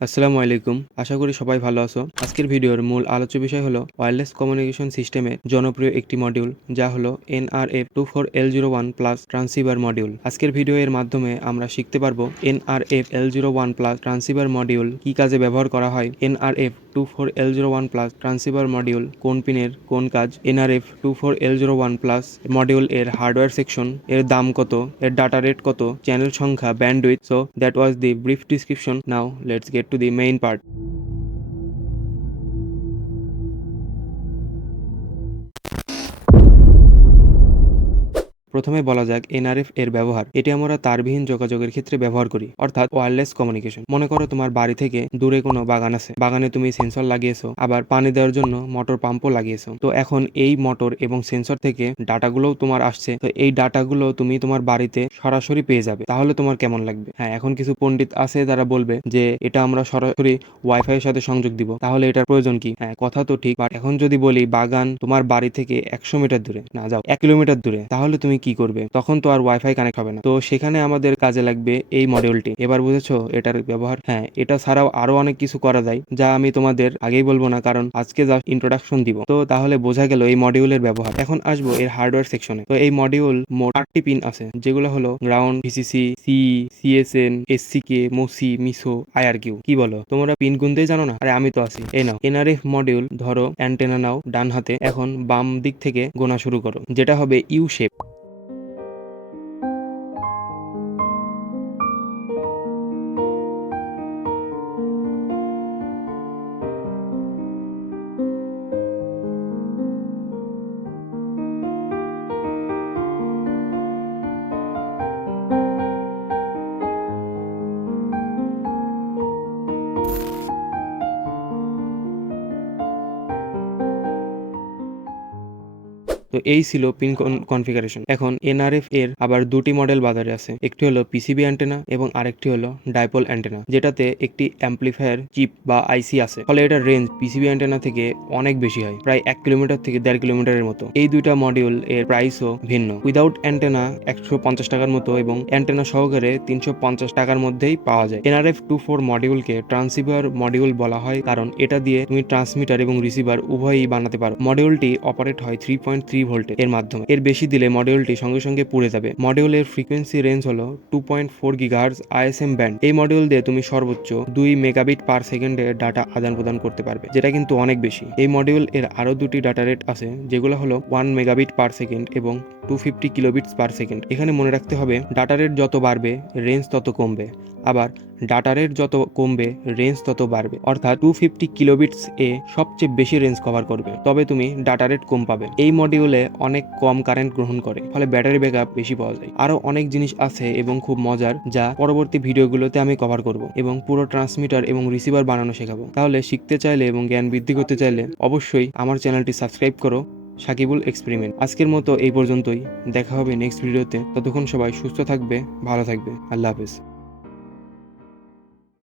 আসসালামু আলাইকুম, আশা করি সবাই ভালো আছো। আজকের ভিডিওর মূল আলোচ্য বিষয় হলো ওয়্যারলেস কমিউনিকেশন সিস্টেমের জনপ্রিয় একটি মডিউল, যা হলো nrf24l01 প্লাস ট্রান্সসিভার মডিউল। আজকের ভিডিও এর মাধ্যমে আমরা শিখতে পারবো nrf-l01 প্লাস ট্রান্সসিভার মডিউল কি কাজে ব্যবহার করা হয়, nrf24l01 প্লাস ট্রান্সসিভার মডিউল কোন পিনের কোন কাজ, nrf24l01 প্লাস মডিউল এর হার্ডওয়্যার সেকশন, এর দাম কত, এর ডাটা রেট কত, চ্যানেল সংখ্যা, bandwidth. So that was the brief description. Now let's get to the main part. প্রথমে বলা যাক এনআরএফ এর ব্যবহার। এটি আমরা তারবিহীন যোগাযোগের ক্ষেত্রে ব্যবহার করি, অর্থাৎ ওয়্যারলেস কমিউনিকেশন। মনে করো তোমার বাড়ি থেকে দূরে কোনো বাগান আছে, বাগানে তুমি সেন্সর লাগিয়েছো, আবার পানি দেওয়ার জন্য মোটর পাম্পও লাগিয়েছো। তো এখন এই মোটর এবং সেন্সর থেকে ডাটাগুলোও তোমার আসছে। তো এই ডাটাগুলো তুমি তোমার বাড়িতে সরাসরি পেয়ে যাবে। তাহলে তোমার কেমন লাগবে? হ্যাঁ, এখন কিছু পণ্ডিত আছে যারা বলবে যে এটা আমরা সরাসরি ওয়াইফাই এর সাথে সংযোগ দিব, তাহলে এটার প্রয়োজন কি? হ্যাঁ, কথা তো ঠিক, বাট এখন যদি বলি বাগান তোমার বাড়ি থেকে 100 মিটার দূরে, না যাও 1 কিলোমিটার দূরে, তাহলে তুমি কি করবে? তখন তো আর ওয়াইফাই কানেক্ট হবে না। তো সেখানে আমাদের কাজে লাগবে এই মডিউলটি। এবার বুঝেছো এটার ব্যবহার? হ্যাঁ, এটা ছাড়াও আরো অনেক কিছু করা যায়, যা আমি তোমাদের আগেই বলবো না, কারণ আজকে জাস্ট ইন্ট্রোডাকশন দিব। তো তাহলে বোঝা গেল এই মডিউলের ব্যবহার। এখন আসবো এর হার্ডওয়্যার সেকশনে। তো এই মডিউল মোট 8টি পিন আছে, যেগুলো হলো ground, VCC, C, CSN, এসসিকে, মোসি, miso, IRQ. কি বলো, তোমরা পিন গুনতেই জানো না? আরে আমি তো আছি। এই নাও এনআরএফ মডিউল, ধরো অ্যান্টেনা নাও ডান হাতে। এখন বাম দিক থেকে গোনা শুরু করো, যেটা হবে ইউ শেপ। তো এই ছিল পিন কনফিগারেশন। এখন এনআরএফ এর আবার দুটি মডেল বাজারে আছে, একটি হলো পিসিবি অ্যান্টেনা এবং আরেকটি হলো ডাইপোল অ্যান্টেনা, যেটাতে একটি অ্যাম্পলিফায়ার চিপ বা আইসি আছে। ফলে এটার রেঞ্জ পিসিবি অ্যান্টেনা থেকে অনেক বেশি হয়, প্রায় 1 কিলোমিটার থেকে 1.5 কিলোমিটারের মতো। এই দুইটা মডিউল এর প্রাইসও ভিন্ন। উইদাউট অ্যান্টেনা 150 টাকার মতো এবং অ্যান্টেনা সহকারে 350 টাকার মধ্যেই পাওয়া যায়। nrf24 মডিউলকে ট্রান্সসিভার মডিউল বলা হয়, কারণ এটা দিয়ে তুমি ট্রান্সমিটার এবং রিসিভার উভয়ই বানাতে পারো। মডিউলটি অপারেট হয় 3.3 ভোল্টে এর মাধ্যমে। এর বেশি দিলে মডিউলটি সঙ্গে সঙ্গে পুড়ে যাবে। মডিউলের ফ্রিকোয়েন্সি রেঞ্জ হলো 2.4 গিগাহার্টজ আইএসএম ব্যান্ড। এই মডিউল দিয়ে তুমি সর্বোচ্চ 2 মেগাবিট পার সেকেন্ডে ডাটা আদান প্রদান করতে পারবে, যেটা কিন্তু অনেক বেশি। এই মডিউল এর আরো দুটি ডাটা রেট আছে, যেগুলো হলো 1 মেগাবিট পার সেকেন্ড এবং 250 কিলোবিটস পার সেকেন্ড। এখানে মনে রাখতে হবে ডাটা রেট যত বাড়বে রেঞ্জ তত কমবে, আবার ডাটা রেট যত কমবে রেঞ্জ তত বাড়বে। অর্থাৎ 250 কিলোবিটস এ সবচেয়ে বেশি রেঞ্জ কভার করবে, তবে তুমি ডাটা রেট কম পাবে। এই মডিউলে অনেক কম কারেন্ট গ্রহণ করে, ফলে ব্যাটারি ব্যাকআপ বেশি পাওয়া যায়। আরো অনেক জিনিস আছে এবং খুব মজার, যা পরবর্তী ভিডিওগুলোতে আমি কভার করব এবং পুরো ট্রান্সমিটার এবং রিসিভার বানানো শেখাবো। তাহলে শিখতে চাইলে এবং জ্ঞান বৃদ্ধি করতে চাইলে অবশ্যই আমার চ্যানেলটি সাবস্ক্রাইব করো, সাকিবুল এক্সপেরিমেন্ট। আজকের মতো এই পর্যন্তই, দেখা হবে নেক্সট ভিডিওতে। ততক্ষণ সবাই সুস্থ থাকবে, ভালো থাকবে। আল্লাহ হাফেজ।